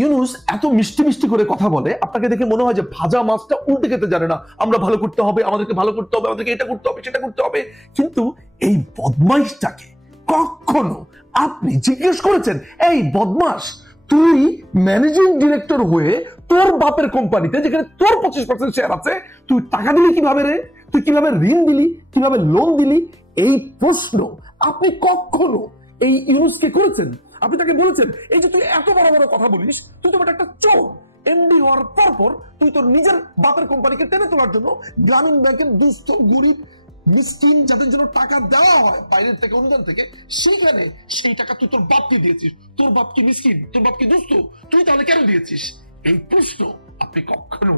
ইউনূস এত মিষ্টি মিষ্টি করে কথা বলে, আপনাকে দেখে মনে হয় যে ভাজা মাছটা উল্টে খেতে জানে না। আমরা ভালো করতে হবে, আমাদেরকে ভালো করতে হবে, আমাদেরকে এটা করতে হবে, সেটা করতে হবে। কিন্তু এই বদমাইশটাকে কখনো আপনি জিজ্ঞেস করেছেন, এই বদমাস, তুই ম্যানেজিং ডিরেক্টর হয়ে তোর বাপের কোম্পানিতে, যেখানে তোর 25% শেয়ার আছে, তুই টাকা দিলি কিভাবে রে? তুই কিভাবে ঋণ দিলি, কিভাবে লোন দিলি? এই প্রশ্ন আপনি কখনো এই ইউনূসকে করেছেন? আপনি তাকে বলেছেন, এই যে তুই এত বড় বড় কথা বলিস, তুই তোমার একটা চোর। এমডি হওয়ার পর তুই তোর নিজের বাপের কোম্পানিকে টেনে তোলার জন্য গ্রামীণ ব্যাংকের দুস্থ গরিব মিসকিন যাদের জন্য টাকা দেওয়া হয় বাইরের থেকে, অনুদান থেকে, সেইখানে সেই টাকা তুই তোর বাপকে দিয়েছিস। তোর বাপ কি মিসকিন? তোর বাপ কি দুস্থ? তুই তাহলে কেন দিয়েছিস? এই প্রশ্ন আপনি কখনো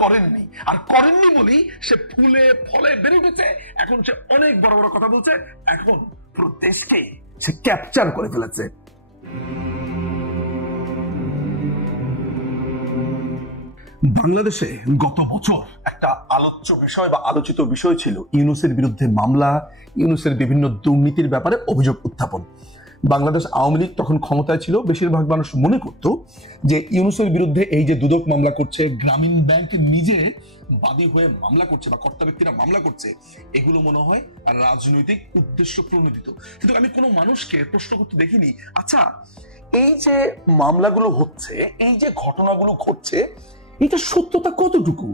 করেননি। আর করেননি বলেই সে ফুলে ফলে বেড়ে উঠেছে। এখন সে অনেক বড় বড় কথা বলছে, এখন পুরো দেশকে সে ক্যাপচার করে ফেলেছে। বাংলাদেশে গত বছর একটা আলোচ্য বিষয় বা আলোচিত বিষয় ছিল ইউনূসের বিরুদ্ধে মামলা, ইউনূসের বিভিন্ন দুর্নীতির ব্যাপারে অভিযোগ উত্থাপন। বাংলাদেশ আওয়ামী লীগ তখন ক্ষমতায় ছিল, বেশিরভাগ মানুষ মনে করত যে ইউনূসের বিরুদ্ধে এই যে দুদক মামলা করছে, গ্রামীণ ব্যাংক নিজে বাদী হয়ে মামলা করছে বা কর্তা ব্যক্তিরা মামলা করছে, এগুলো মনে হয় রাজনৈতিক উদ্দেশ্য প্রণোদিত। কিন্তু আমি কোনো মানুষকে প্রশ্ন করতে দেখিনি, আচ্ছা এই যে মামলাগুলো হচ্ছে, এই যে ঘটনাগুলো ঘটছে, এটা সত্যতা কতটুকু?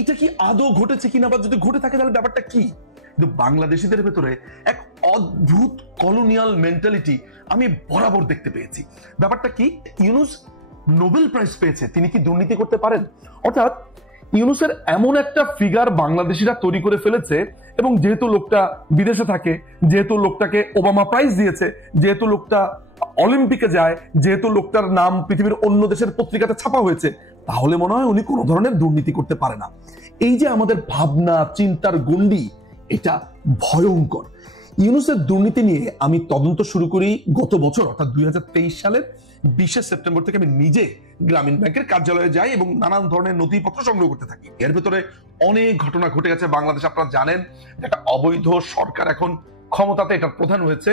এটা কি আদৌ ঘটেছে কিনা, বা যদি ঘটে থাকে তাহলে ব্যাপারটা কি? কিন্তু বাংলাদেশিদের ভেতরে এক অদ্ভুত কলোনিয়াল মেন্টালিটি আমি বরাবর দেখতে পেয়েছি। ব্যাপারটা কি? ইউনূস নোবেল প্রাইজ পেয়েছে, তিনি কি দুর্নীতি করতে পারেন? অর্থাৎ ইউনূসের এমন একটা ফিগার বাংলাদেশিরা তৈরি করে ফেলেছে, এবং যেহেতু লোকটা বিদেশে থাকে, যেহেতু লোকটাকে ওবামা প্রাইজ দিয়েছে, যেহেতু লোকটা অলিম্পিকে যায়, যেহেতু লোকটার নাম পৃথিবীর অন্য দেশের পত্রিকাতে ছাপা হয়েছে, তাহলে মনে হয় উনি কোনো ধরনের দুর্নীতি করতে পারে না। এই যে আমাদের ভাবনা চিন্তার গণ্ডি, এটা ভয়ঙ্কর। ইউনূসের দুর্নীতি নিয়ে আমি তদন্ত শুরু করি গত বছর, অর্থাৎ 2023 সালের 20 সেপ্টেম্বর থেকে আমি নিজে গ্রামীণ ব্যাংকের কার্যালয়ে যাই এবং নানান ধরনের নথিপত্র সংগ্রহ করতে থাকি। এর ভেতরে অনেক ঘটনা ঘটে গেছে বাংলাদেশ। আপনারা জানেন একটা অবৈধ সরকার এখন ক্ষমতাতে, এটার প্রধান হয়েছে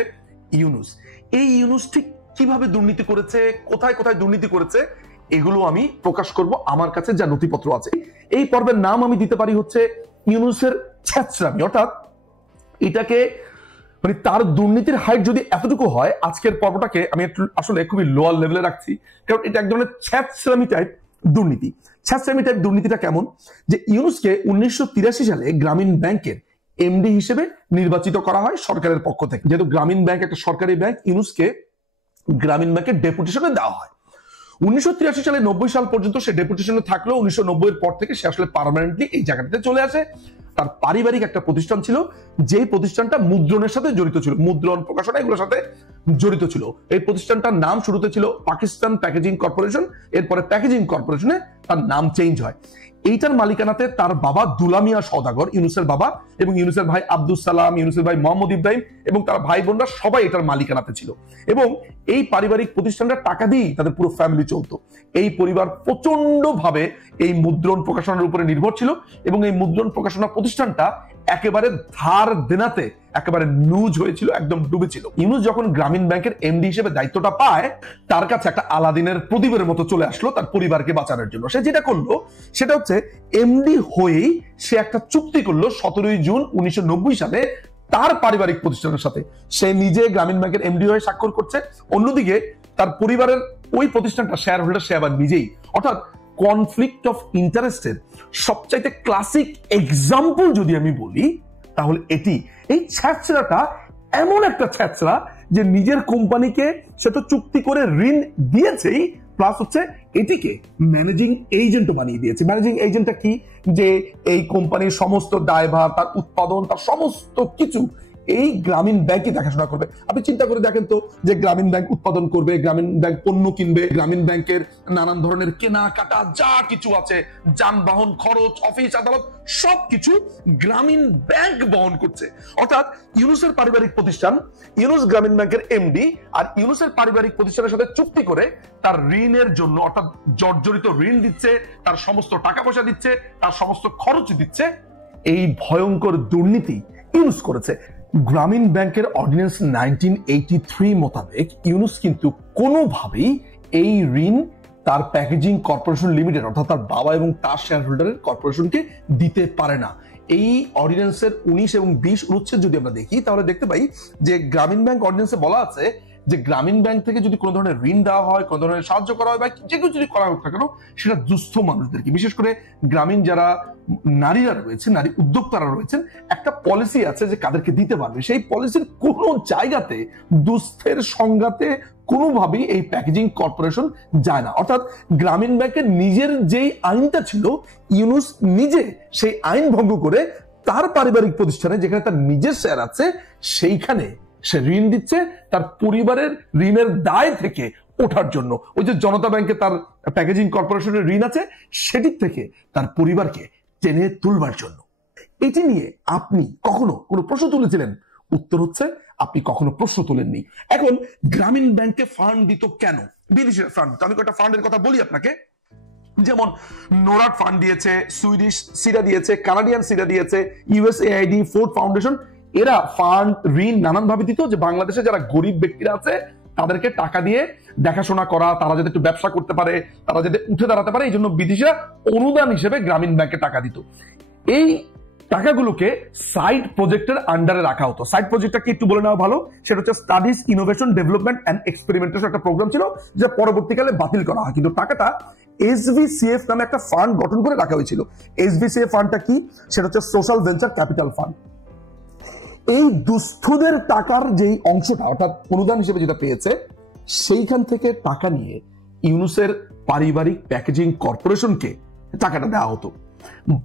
ইউনূস। এই ইউনূস ঠিক কিভাবে দুর্নীতি করেছে, কোথায় কোথায় দুর্নীতি করেছে, এগুলো আমি প্রকাশ করব আমার কাছে যা নথিপত্র আছে। এই পর্বের নাম আমি দিতে পারি হচ্ছে ইউনূসের ছ্যাঁচড়ামি। অর্থাৎ এটাকে মানে তার দুর্নীতির হাইট যদি এতটুকু হয়, আজকের পর্বটাকে আমি একটু আসলে খুবই লোয়ার লেভেলে রাখছি, কারণ এটা এক ধরনের ছ্যাঁচড়ামি টাইপ দুর্নীতি। ছ্যাঁচড়ামি টাইপ দুর্নীতিটা কেমন? যে ইউনূসকে 1983 সালে গ্রামীণ ব্যাংকের এমডি হিসেবে নির্বাচিত করা হয় সরকারের পক্ষ থেকে। যেহেতু গ্রামীণ ব্যাংক একটা সরকারি ব্যাংক, ইউনূসকে গ্রামীণ ব্যাংকের ডেপুটেশনে দেওয়া হয়। 1983 সালে 90 সাল পর্যন্ত সে ডেপুটেশনে থাকলেও 1990 এর পর থেকে সে আসলে পার্মানেন্টলি এই জায়গাটাতে চলে আসে। তার পারিবারিক একটা প্রতিষ্ঠান ছিল, যেই প্রতিষ্ঠানটা মুদ্রণের সাথে জড়িত ছিল, মুদ্রণ প্রকাশনা এগুলোর সাথে জড়িত ছিল। এই প্রতিষ্ঠানটার নাম শুরুতে ছিল পাকিস্তান প্যাকেজিং কর্পোরেশন, এরপরে প্যাকেজিং কর্পোরেশনে তার নাম চেঞ্জ হয়। এইটার মালিকানাতে তার বাবা দুলা মিয়া সওদাগর, ইউনূসের বাবা, এবং ইউনূসের ভাই আব্দুস সালাম, ইউনূসের ভাই মোহাম্মদ ইব্রাহিম এবং তার ভাই বোনরা সবাই এটার মালিকানাতে ছিল। এবং এই পারিবারিক প্রতিষ্ঠানটা টাকা দিয়েই তাদের পুরো ফ্যামিলি চলতো। এই পরিবার প্রচন্ড ভাবে এই মুদ্রণ প্রকাশনার উপরে নির্ভর ছিল, এবং এই মুদ্রণ প্রকাশনা প্রতিষ্ঠানটা একেবারে ধার দেনাতে একেবারে লুজ হয়েছিল, একদম ডুবেছিল। ইউনূস যখন গ্রামীণ ব্যাংকের এমডি হিসেবে দায়িত্বটা পায়, তার কাছে একটা আলাদিনের প্রদীপের মতো চলে আসলো তার পরিবারকে বাঁচানোর জন্য। সে যেটা করলো সেটা হচ্ছে এমডি হয়েই সে একটা চুক্তি করলো 17 জুন 1990 সালে তার পারিবারিক প্রতিষ্ঠানের সাথে। সে নিজে গ্রামীণ ব্যাংকের এমডি হয়ে স্বাক্ষর করছে, অন্যদিকে তার পরিবারের ওই প্রতিষ্ঠানটা শেয়ার হোল্ডার সে আবার নিজেই। অর্থাৎ কনফ্লিক্ট অফ ইন্টারেস্টের সবচাইতে ক্লাসিক এক্সাম্পল যদি আমি বলি, তাহলে এটি। এই ছ্যাঁচড়াটা এমন একটা ছ্যাঁচড়া যে নিজের কোম্পানিকে সে তো চুক্তি করে ঋণ দিয়েছেই, প্লাস হচ্ছে এটিকে ম্যানেজিং এজেন্টও বানিয়ে দিয়েছে। ম্যানেজিং এজেন্টটা কি? যে এই কোম্পানির সমস্ত দায়ভার, তার উৎপাদন, তার সমস্ত কিছু এই গ্রামীণ ব্যাংকই দেখাশোনা করবে। আপনি চিন্তা করে দেখেন তো, যে গ্রামীণ ব্যাংক উৎপাদন করবে, গ্রামীণ ব্যাংক পণ্য কিনবে, গ্রামীণ ব্যাংকের নানান ধরনের কেনাকাটা যা কিছু আছে, যানবাহন খরচ, অফিস আদালত, সবকিছু গ্রামীণ ব্যাংক বহন করছে। অর্থাৎ ইউনূসের পারিবারিক প্রতিষ্ঠান, ইউনূস গ্রামীণ ব্যাংকের এমডি, আর ইউনূসের পারিবারিক প্রতিষ্ঠানের সাথে চুক্তি করে তার ঋণের জন্য, অর্থাৎ জর্জরিত ঋণ দিচ্ছে, তার সমস্ত টাকা পয়সা দিচ্ছে, তার সমস্ত খরচ দিচ্ছে। এই ভয়ঙ্কর দুর্নীতি ইউনূস করেছে। গ্রামীণ ব্যাংকের অর্ডিন্যান্স 1983 মোতাবেক ইউনূস কিন্তু কোনোভাবেই এই ঋণ তার প্যাকেজিং কর্পোরেশন লিমিটেড অর্থাৎ তার বাবা এবং তার শেয়ার হোল্ডারের কর্পোরেশনকে দিতে পারে না। এই অর্ডিন্যান্সের 19 এবং 20 অনুচ্ছেদ যদি আমরা দেখি তাহলে দেখতে পাই যে গ্রামীণ ব্যাংক অর্ডিন্যান্সে বলা আছে যে গ্রামীণ ব্যাংক থেকে যদি কোনো ধরনের ঋণ দেওয়া হয়, কোনো ধরনের সাহায্য করা হয় বা যে কিছু যদি করা হোক না কেন, সেটা দুস্থ মানুষদেরকে, বিশেষ করে গ্রামীণ যারা নারীরা রয়েছেন, নারী উদ্যোক্তারা রয়েছেন, একটা পলিসি আছে যে কাদেরকে দিতে পারবে। সেই পলিসির কোনো জায়গাতে দুস্থের সংজ্ঞাতে কোনোভাবেই এই প্যাকেজিং কর্পোরেশন যায় না। অর্থাৎ গ্রামীণ ব্যাংকের নিজের যেই আইনটা ছিল, ইউনূস নিজে সেই আইন ভঙ্গ করে তার পারিবারিক প্রতিষ্ঠানে যেখানে তার নিজের শেয়ার আছে সেইখানে সে ঋণ দিচ্ছে তার পরিবারের ঋণের দায় থেকে ওঠার জন্য। ওই যে জনতা ব্যাংকে তার প্যাকেজিং কর্পোরেশনের ঋণ আছে, সেটির থেকে তার পরিবারকে টেনে তুলবার জন্য। এটি নিয়ে আপনি কখনো কোনো প্রশ্ন তুলেছিলেন? উত্তর হচ্ছে আপনি কখনো প্রশ্ন তোলেননি। এখন গ্রামীণ ব্যাংকে ফান্ড দিত কেন? বিদেশি ফান্ড। আমি কয়েকটা ফান্ডের কথা বলি আপনাকে, যেমন নোরাট ফান্ড দিয়েছে, সুইডিশ সিরা দিয়েছে, কানাডিয়ান সিরা দিয়েছে, ইউএসএআইডি, ফোর্ড ফাউন্ডেশন। এরা ফান্ড ঋণ নানান ভাবে দিত যে বাংলাদেশে যারা গরিব ব্যক্তিরা আছে তাদেরকে টাকা দিয়ে দেখাশোনা করা, তারা যাতে একটু ব্যবসা করতে পারে, তারা যাতে উঠে দাঁড়াতে পারে, এই জন্য বিদেশিরা অনুদান হিসেবে গ্রামীণ ব্যাংকে টাকা দিত। এই টাকাগুলোকে সাইড প্রজেক্টের আন্ডারে রাখা হতো। সাইড প্রজেক্টটা কি একটু বলে নেওয়া ভালো। সেটা হচ্ছে studies, innovation, development and experimentation একটা প্রোগ্রাম ছিল, যেটা পরবর্তীকালে বাতিল করা হয়, কিন্তু টাকাটা এসভিসিএফ নামে একটা ফান্ড গঠন করে রাখা হয়েছিল। এসভিসিএফ ফান্ডটা কি? সেটা হচ্ছে সোশ্যাল ভেঞ্চার ক্যাপিটাল ফান্ড। এই দুস্থদের টাকার যেই অংশটা অর্থাৎ অনুদান হিসেবে যেটা পেয়েছে, সেইখান থেকে টাকা নিয়ে ইউনূসের পারিবারিক প্যাকেজিং কর্পোরেশনকে টাকাটা দেওয়া হতো।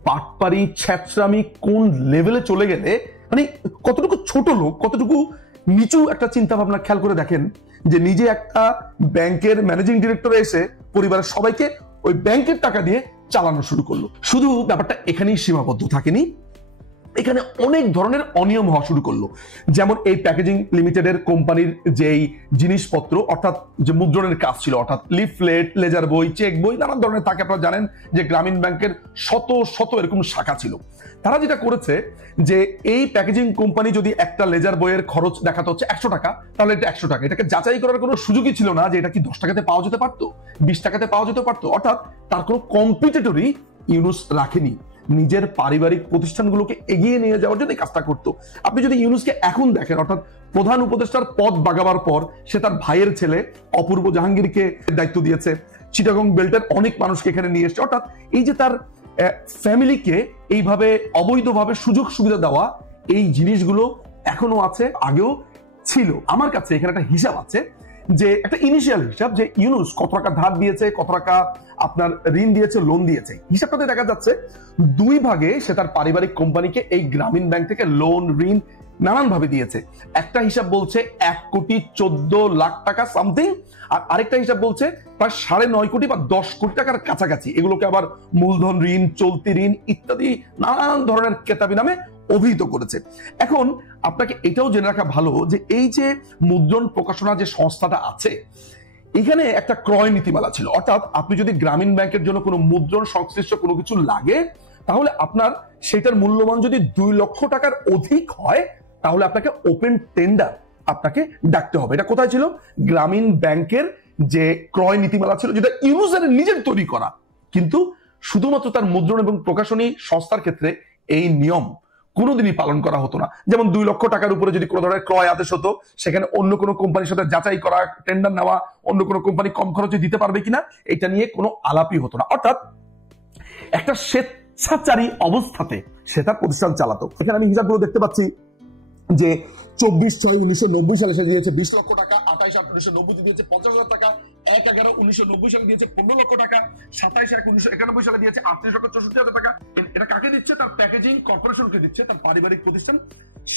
বাটপারি, ছ্যাঁচড়ামি কোন লেভেলে চলে গেলে, মানে কতটুকু ছোট লোক, কতটুকু নিচু একটা চিন্তা ভাবনা খেয়াল করে দেখেন যে নিজে একটা ব্যাংকের ম্যানেজিং ডিরেক্টর এসে পরিবারের সবাইকে ওই ব্যাংকের টাকা দিয়ে চালানো শুরু করলো। শুধু ব্যাপারটা এখানেই সীমাবদ্ধ থাকেনি, এখানে অনেক ধরনের অনিয়ম হওয়া শুরু করলো। যেমন এই প্যাকেজিং লিমিটেডের কোম্পানির যেই জিনিসপত্র অর্থাৎ যে মুদ্রণের কাজ ছিল, অর্থাৎ লিফলেট, লেজার বই, চেক বই, নানান ধরনের থাকে। আপনারা জানেন যে গ্রামীণ ব্যাংকের শত শত এরকম শাখা ছিল। তারা যেটা করেছে যে এই প্যাকেজিং কোম্পানি যদি একটা লেজার বইয়ের খরচ দেখাতে হচ্ছে 100 টাকা, তাহলে এটা 100 টাকা। এটাকে যাচাই করার কোনো সুযোগই ছিল না যে এটা কি 10 টাকাতে পাওয়া যেতে পারতো, 20 টাকাতে পাওয়া যেতে পারতো। অর্থাৎ তার কোনো কম্পিটিটরই ইউনূস রাখেনি, নিজের পারিবারিক প্রতিষ্ঠানগুলোকে এগিয়ে নিয়ে যাওয়ার জন্য কাজটা করতো। আপনি যদি ইউনূসকে এখন দেখেন, অর্থাৎ প্রধান উপদেষ্টার পদ বাগাবার পর সে তার ভাইয়ের ছেলে অপূর্ব জাহাঙ্গীরকে দায়িত্ব দিয়েছে, চিটাগং বেল্টের অনেক মানুষকে এখানে নিয়ে এসেছে। অর্থাৎ এই যে তার ফ্যামিলিকে এইভাবে অবৈধভাবে সুযোগ সুবিধা দেওয়া, এই জিনিসগুলো এখনো আছে, আগেও ছিল। আমার কাছে এখানে একটা হিসাব আছে, যে একটা ইনিশিয়াল হিসাব যে ইউনূস কত টাকা ধার দিয়েছে, কত টাকা আপনার ঋণ দিয়েছে, লোন দিয়েছে। হিসাবটাতে দেখা যাচ্ছে 2 ভাগে সে তার পারিবারিক কোম্পানিকে এই গ্রামীণ ব্যাংক থেকে লোন, ঋণ নানান ভাবে দিয়েছে। একটা হিসাব বলছে 1,14,00,000 টাকা সামথিং, আর আরেকটা হিসাব বলছে প্রায় 9.5 কোটি বা 10 কোটি টাকার কাছাকাছি। এগুলোকে আবার মূলধন ঋণ, চলতি ঋণ ইত্যাদি নানান ধরনের কেতাবি নামে অভিহিত করেছে। এখন আপনাকে এটাও জেনে রাখা ভালো যে এই যে মুদ্রণ প্রকাশনা যে সংস্থাটা আছে, এখানে একটা ক্রয় নীতিমালা ছিল। অর্থাৎ আপনি যদি গ্রামীণ ব্যাংকের জন্য কোনো মুদ্রণ সংশ্লিষ্ট কোনো কিছু লাগে, তাহলে আপনার সেটার মূল্যমান যদি 2 লক্ষ টাকার অধিক হয়, তাহলে আপনাকে ওপেন টেন্ডার আপনাকে ডাকতে হবে। এটা কোথায় ছিল? গ্রামীণ ব্যাংকের যে ক্রয় নীতিমালা ছিল, যেটা ইউনূসের নিজের তৈরি করা, কিন্তু শুধুমাত্র তার মুদ্রণ এবং প্রকাশনী সংস্থার ক্ষেত্রে এই নিয়ম কোনোদিনই পালন করা হতো না। যেমন 2 লক্ষ টাকার উপরে যদি কোনো ধরনের ক্রয় আদেশ হতো, সেখানে অন্য কোনো কোম্পানির সাথে যাচাই করা, টেন্ডার নেওয়া, অন্য কোনো কোম্পানি কম খরচে দিতে পারবে কিনা, এটা নিয়ে কোনো আলাপই হতো না। অর্থাৎ একটা স্বেচ্ছাচারী অবস্থাতে সে তার প্রতিষ্ঠান চালাতো। এখানে আমি হিসাবগুলো দেখতে পাচ্ছি যে 24/6/1990 সালে সে দিয়েছে 20 লক্ষ টাকা, 28/8/1990 দিয়েছে 50,000 টাকা, 1/11/1990 সালে দিয়েছে 15 লক্ষ টাকা, 27/1/1991 সালে দিয়েছে 38,64,000 টাকা। এটা কাকে দিচ্ছে? তার প্যাকেজিং কর্পোরেশনকে দিচ্ছে, তার পারিবারিক প্রতিষ্ঠান।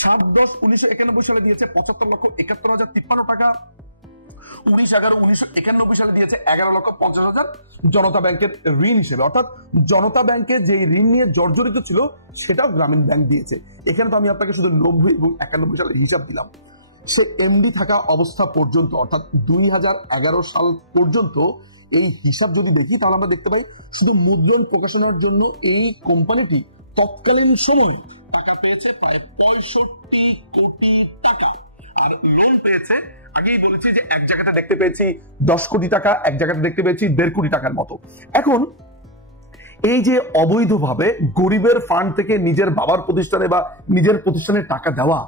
7/10/1991 সালে দিয়েছে 75,71,053 টাকা। 19/11/1991 সালে দিয়েছে 11,50,000 জনতা ব্যাংকের ঋণ হিসেবে। অর্থাৎ জনতা ব্যাংকে যে ঋণ নিয়ে জর্জরিত ছিল সেটাও গ্রামীণ ব্যাংক দিয়েছে। এখানে তো আমি আপনাকে শুধু 90 এবং 91 সালের হিসাব দিলাম। সে এমডি থাকা অবস্থা পর্যন্ত, অর্থাৎ 2011 সাল পর্যন্ত এই হিসাব যদি দেখি, তাহলে আমরা দেখতে পাই শুধু মুদ্রণ প্রকাশনার জন্য এই কোম্পানিটি তৎকালীন সময়ে টাকা পেয়েছে প্রায় 65 কোটি টাকা। আর লোন পেয়েছে আগেই বলেছি যে এক জায়গাতে দেখতে পেয়েছি 10 কোটি টাকা, এক জায়গাতে দেখতে পেয়েছি 1.5 কোটি টাকার মতো। এখন এই যে অবৈধভাবে গরিবের ফান্ড থেকে নিজের বাবার প্রতিষ্ঠানে বা নিজের প্রতিষ্ঠানে টাকা দেওয়া,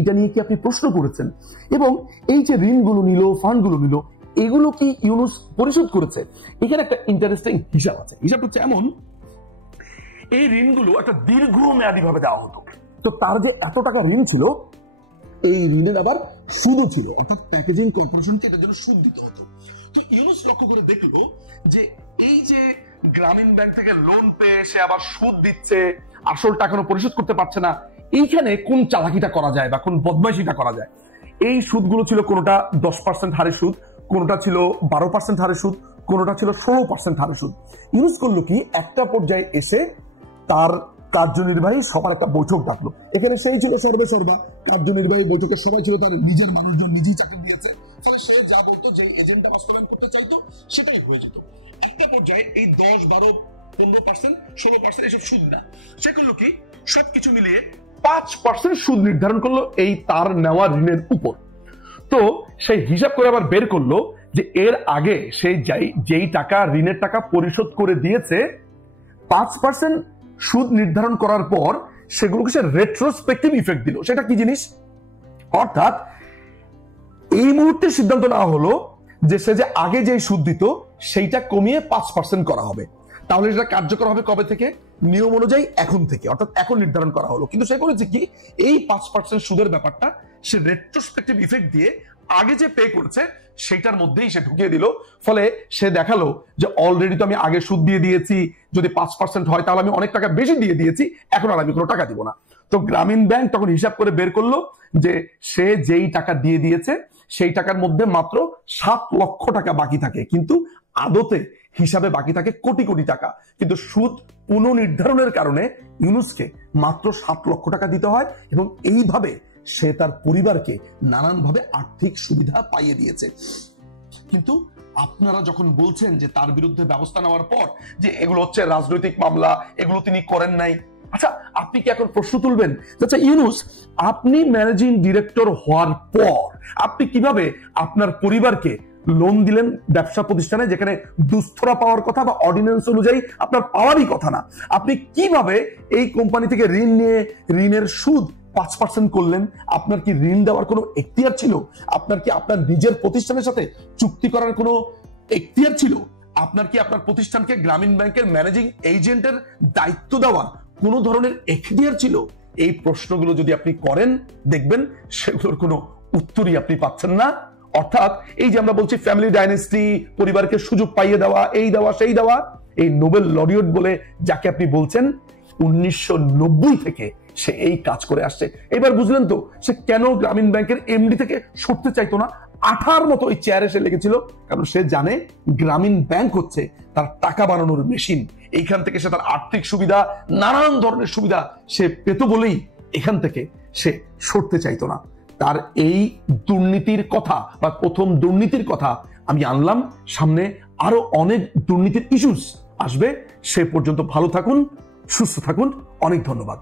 এটা নিয়ে কি আপনি প্রশ্ন করেছেন? এবং এই যে ঋণগুলো নিল, ফান্ডগুলো নিল, এগুলো কি ইউনূস পরিশোধ করেছে? এখানে একটা ইন্টারেস্টিং হিসাব আছে। হিসাব হচ্ছে এমন, এই ঋণগুলো একটা দীর্ঘমেয়াদী ভাবে দেওয়া হতো। তো তার যে এত টাকা ঋণ ছিল, এই ঋণের আবার সুদও ছিল, অর্থাৎ প্যাকেজিং কর্পোরেশনকে এটার জন্য সুদ দিতে হতো। তো ইউনূস লক্ষ্য করে দেখলো যে এই যে গ্রামীণ ব্যাংক থেকে লোন পেয়ে সে আবার সুদ দিচ্ছে, আসল টাকা পরিশোধ করতে পারছে না, এইখানে কোন চালাকিটা করা যায় বা কোন বদমাইশিটা করা যায়। এই সুদগুলো ছিল কোনোটা 10% হারে সুদ, কোনোটা ছিল 12% হারে সুদ, কোনোটা ছিল 16% হারে সুদ। ইউনূস করলো কি, একটা পর্যায়ে এসে তার কার্যনির্বাহী সবার একটা বৈঠক ডাকলো। এখানে সেই ছিল সর্বেসর্বা, কার্যনির্বাহী বৈঠকে সবাই ছিল তার নিজের মানুষজন, নিজেই চাকরি দিয়েছে, ফলে সে যা বলতো, যে এজেন্ডা বাস্তবায়ন করতে চাইতো সেটাই হয়ে যেত। একটা পর্যায়ে এই 10, 12, 15%, 16% এসব সুদ না, সে করলো কি, সবকিছু মিলিয়ে 5% সুদ নির্ধারণ করলো এই তার নেওয়া ঋণের উপর। তো সেই হিসাব করে আবার বের করলো যে এর আগে সে যেই টাকা ঋণের টাকা পরিশোধ করে দিয়েছে, 5% সুদ নির্ধারণ করার পর সেগুলোকে সে রেট্রোস্পেক্টিভ ইফেক্ট দিল। সেটা কি জিনিস? অর্থাৎ এই মুহূর্তে সিদ্ধান্ত নেওয়া হলো যে সে যে আগে যে সুদ দিত সেইটা কমিয়ে 5% করা হবে। তাহলে সেটা কার্যকর হবে কবে থেকে? নিয়ম অনুযায়ী এখন থেকে, অর্থাৎ এখন নির্ধারণ করা হলো। কিন্তু সে করেছে কি, এই 5% সুদের ব্যাপারটা সে রেট্রোস্পেক্টিভ ইফেক্ট দিয়ে আগে যে পে করেছে সেইটার মধ্যেই সে ঢুকিয়ে দিল। ফলে সে দেখালো যে অলরেডি তো আমি আগে সুদ দিয়ে দিয়েছি, যদি 5% হয় তাহলে আমি অনেক টাকা বেশি দিয়ে দিয়েছি, এখন আর আমি কোনো টাকা দিব না। তো গ্রামীণ ব্যাংক তখন হিসাব করে বের করলো যে সে যেই টাকা দিয়ে দিয়েছে সেই টাকার মধ্যে মাত্র 7 লক্ষ টাকা বাকি থাকে, কিন্তু আদতে হিসাবে বাকি থাকে কোটি কোটি টাকা। কিন্তু সুদ পুনর্নির্ধারণের কারণে ইউনূসকে মাত্র 7 লক্ষ টাকা দিতে হয়, এবং এইভাবে সে তার পরিবারকে নানানভাবে আর্থিক সুবিধা পাইয়ে দিয়েছে। কিন্তু আপনারা যখন বলছেন যে তার বিরুদ্ধে ব্যবস্থা নেওয়ার পর যে এগুলো হচ্ছে রাজনৈতিক মামলা, এগুলো তিনি করেন নাই, আচ্ছা আপনি কি এখন প্রশ্ন তুলবেন, আচ্ছা ইউনূস, আপনি ম্যানেজিং ডিরেক্টর হওয়ার পর আপনি কিভাবে আপনার পরিবারকে লোন দিলেন ব্যবসা প্রতিষ্ঠানে, যেখানে দুস্থরা পাওয়ার কথা বা অর্ডিন্যান্স অনুযায়ী আপনার পাওয়ারই কথা না? আপনি কিভাবে এই কোম্পানি থেকে ঋণ নিয়ে ঋণের সুদ 5% করলেন? আপনার কি ঋণ দেওয়ার কোনো এখতিয়ার ছিল? আপনার কি আপনার নিজের প্রতিষ্ঠানের সাথে চুক্তি করার কোনো এখতিয়ার ছিল? আপনার কি আপনার প্রতিষ্ঠানকে গ্রামীণ ব্যাংকের ম্যানেজিং এজেন্টের দায়িত্ব দেওয়ার কোনো ধরনের এখতিয়ার ছিল? এই প্রশ্নগুলো যদি আপনি করেন, দেখবেন সেগুলোর কোনো উত্তরই আপনি পাচ্ছেন না। অর্থাৎ এই যে আমরা বলছি ফ্যামিলি ডাইনেস্টি, পরিবারকে সুযোগ পাইয়ে দেওয়া, এই দেওয়া সেই দেওয়া, এই নোবেল লরিয়েট বলে যাকে আপনি বলছেন, 1990 থেকে সে এই কাজ করে আসছে। এবার বুঝলেন তো সে কেন গ্রামীণ ব্যাংকের এমডি থেকে সরতে চাইতো না? আঠার মতো ওই চেয়ারে সে লেগেছিল, কারণ সে জানে গ্রামীণ ব্যাংক হচ্ছে তার টাকা বানানোর মেশিন। এইখান থেকে সে তার আর্থিক সুবিধা, নানান ধরনের সুবিধা সে পেত বলেই এখান থেকে সে সরতে চাইতো না। তার এই দুর্নীতির কথা বা প্রথম দুর্নীতির কথা আমি আনলাম, সামনে আরো অনেক দুর্নীতির ইস্যুস আসবে। সে পর্যন্ত ভালো থাকুন, সুস্থ থাকুন, অনেক ধন্যবাদ।